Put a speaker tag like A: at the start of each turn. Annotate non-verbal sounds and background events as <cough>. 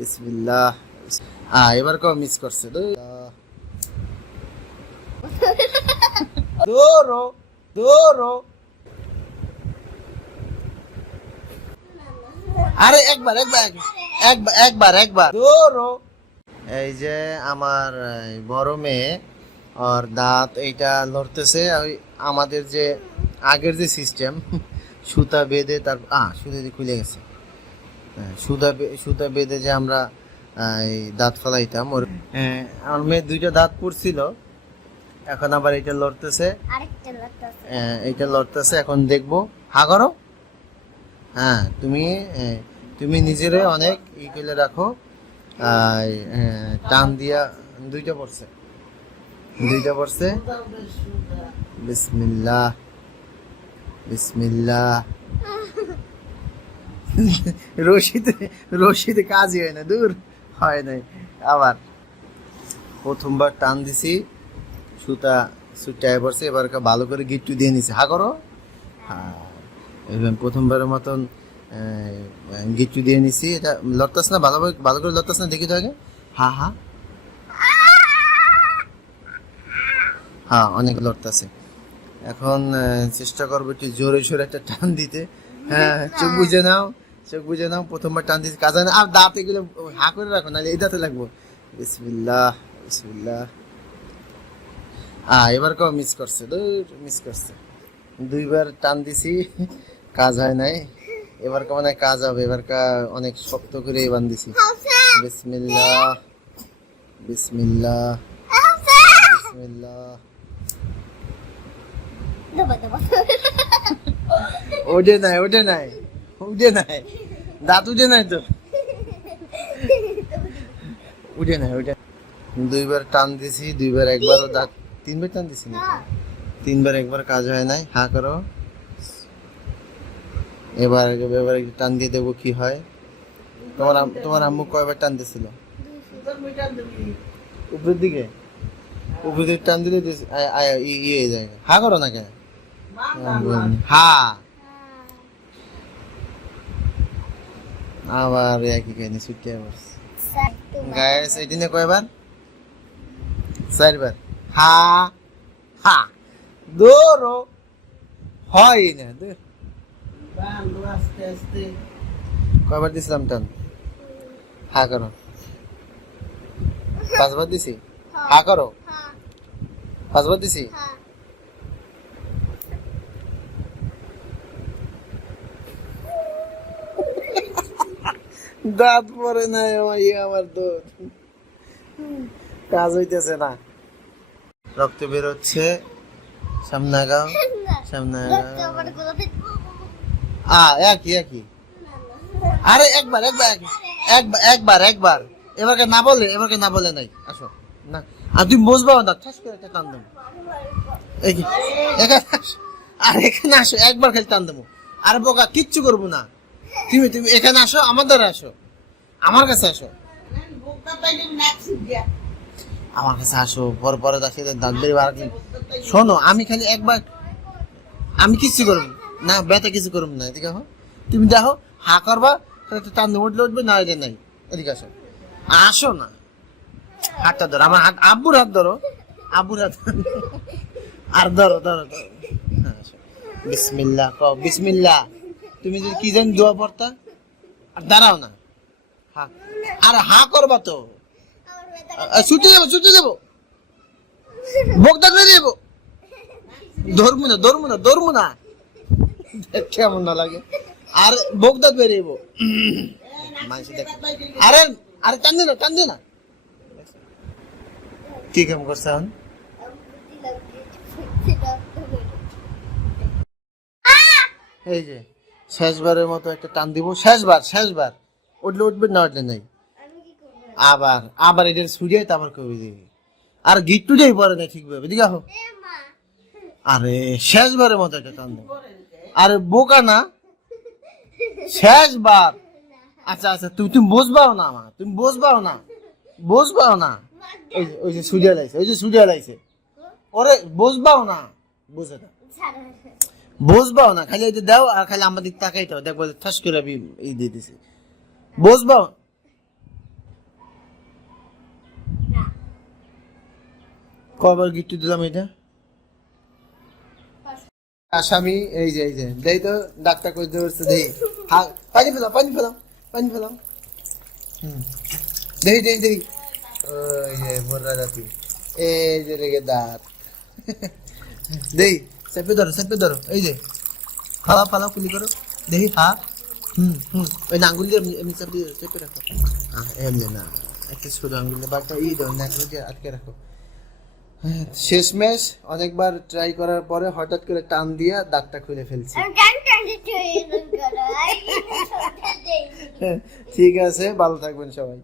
A: বিসমিল্লাহ। এবার মিস করছে আরে, একবার একবার একবার একবার এই যে আমার বড় মেয়ে, ওর দাঁত এইটা লড়তেছে ওই আমাদের যে আগের যে সিস্টেম সুতা বেঁধে তার আ সুতা খুলে গেছে। হ্যাঁ, সুতা বে- সুতা বেঁধে যে আমরা দাঁত ফলাইতাম ওর হ্যাঁ, আমার মেয়ে দুইটা দাঁত পড়ছিল এখন আবার এটা লড়তেছে। আহ, এইটা লড়তেছে এখন দেখব। হা করো। হ্যাঁ তুমি তুমি নিজেরে অনেক ই করে রাখো। টান দিয়া দুইটা পড়ছে। দুইটা পড়ছে। বিসমিল্লাহ। বিসমিল্লাহ। <laughs> রশিদে রশিদে কাজই হয় না, দূর হয় নাই। আবার প্রথমবার টান দিছি, সুতা সুটায় পড়ছে, এবার ভালো করে গিট্টু দিয়ে নিছে। হা করো। হ্যাঁ প্রথমবারের মতন গিট্টু দিয়ে নিছি। এটা লড়তাস না? ভালো ভালো করে লড়তাস না? দেখি তো আগে। হা হা। হ্যাঁ অনেক লড়তাছে। এখন চেষ্টা করব একটু জোরে সোরে একটা টান দিতে। হ্যাঁ চোখ বুঝে নাও চোখ বুঝে নাও প্রথমবার টান দিতে কাজ হয় না। আর দাঁত এগুলো হা করে রাখো নাহলে এই দাঁতে লাগবো। বিসমিল্লাহ বিসমিল্লাহ। আ এবার কেউ মিস করছে মিস করছে। দুইবার টান দিছি কাজ হয় নাই। এবার কা মানে কাজ হবে এবার কা অনেক শক্ত করে বান দিছি। বিসমিল্লাহ বিসমিল্লাহ বিসমিল্লাহ।
B: দেবো দেবো।
A: ওঠে নাই ওঠে নাই, উঠে নাই। দাঁত উঠে নাই তো উঠে নাই, উঠে দুইবার টান দিছি, দুইবার একবারও দাঁত, তিনবার টান দিছি না তিনবার একবার কাজ হয় নাই, হা করো। এবার এবার একটু টান দিয়ে দেবো কি হয়। তোমার তোমার আম্মু কয়বার টান দিছিল? উপরের দিকে? উপরের দিকে টান দিলে আয়- ইয়ে যায়। হা করো না কেন? হা আবার একই কাহিনী ছুটি আবার। গায়েস এটি নিয়ে কয়বার? চারবার। হা হা। দৌড়ো হয় না দূর। কয়বার দিছিলাম টান? হা করো। পাঁচবার দিছি? হা করো?
B: হ্যাঁ।
A: পাঁচবার দিছি?
B: হ্যাঁ।
A: দাঁত পরে নাই আমার দোষ। কাজ হইতেছে না। রক্ত বেরোচ্ছে সামনে আগাও সামনে আ, একই একই। আরে, একবার একবার একবার একবার একবার। এবারকে না বলে, এবারকে না বলে নাই। আসো, না। আর তুমি বুঝবাও না, ঠাস করে একটা টান দেবো। এখানে আসো। আর, এখানে আসো, একবার খালি টান দেবো। আর বোকা, কিচ্ছু করব না। তুমি তুমি এখানে আসো, আমার দ্বারা আসো। আমার কাছে আসো। আমার কাছে আসো, পর পরে দেখে দাঁত বেরিয়ে বার কি- শোনো, আমি খালি একবার, আমি কিচ্ছু করব না। ব্যথা কিছু করব না, এদিকে হো তুমি দেখো, হা করবা টান উঠলে উঠবে, না এটা নাই। এদিকে আসো। আসো না। হাতটা ধরো, আমার হাত, আব্বুর হাত ধরো। আব্বুর হাত আর ধরো ধরো ধরো। হ্যাঁ। বিসমিল্লাহ, কও, বিসমিল্লাহ। তুমি যদি কি জানি দোয়া পড়তা? আর দাঁড়াও না। হা। আর হা করবা তো। ছুটি দেবো ছুটি দেবো বকদা করে দেবো ধরবো না ধরবো না ধরবো না। কেমন না লাগে। আর বকদাত বেরিয়েব মানুষ দেখ। আরে আরে টান দে না টান দে না। কি কাম করছে এখন? এই যে। শেষবারের মতো একটা টান দিব। শেষবার শেষবার। উঠলে উঠবে না উঠলে নাই। আবার আবার এটার সুরিয়াই তো আবার কবি দিবি। আর গিট্টু যাই পরে না ঠিকভাবে দিকে আহো। আরে শেষবারের মতো একটা টান দেবো। আরে বোকা না। শেষবার। আচ্ছা আচ্ছা তুমি তুমি বুঝবাও না মা তুমি বুঝবাও না। বুঝবাও না। ওই যে- ওই যে সুরিয়া লাইছে ওই যে সুরিয়া লাইছে। ওরে বুঝবাও না। বুঝে না। বুঝবাও না খালি এটা দাও আর খালি আমাদের তাকাই দাও দেখব ঠাস করে আমি এই দিছি বুঝবাও কবার গিফট দিলাম এটা? আসামি এই যে এই যে দেই তো ডাক্তার করে ধরছে দেই। পানি ফেলাম পানি ফেলাম পানি ফেলাম হুম। দেই দেই দেই। ওই যে বড় রাজা তুই এই যে রেগে দাঁত। দেই চেপে ধরো চেপে ধরো এই যে। ফালা ফালা কুলি করো। দেই হা হুম হুম। ওই আঙ্গুল দিয়ে এমনি- চেপে দিয়ে- চেপে রাখো। আহ, এমনি না। একটা ছোট আঙ্গুল দিয়ে বারটা এই দাও নাকলে দিয়ে আটকে রাখো। হ্যাঁ, শেষমেশ অনেকবার ট্রাই করার পরে হঠাৎ করে টান দিয়ে দাগটা খুলে ফেলছি। <laughs> ঠিক আছে ভালো থাকবেন সবাই।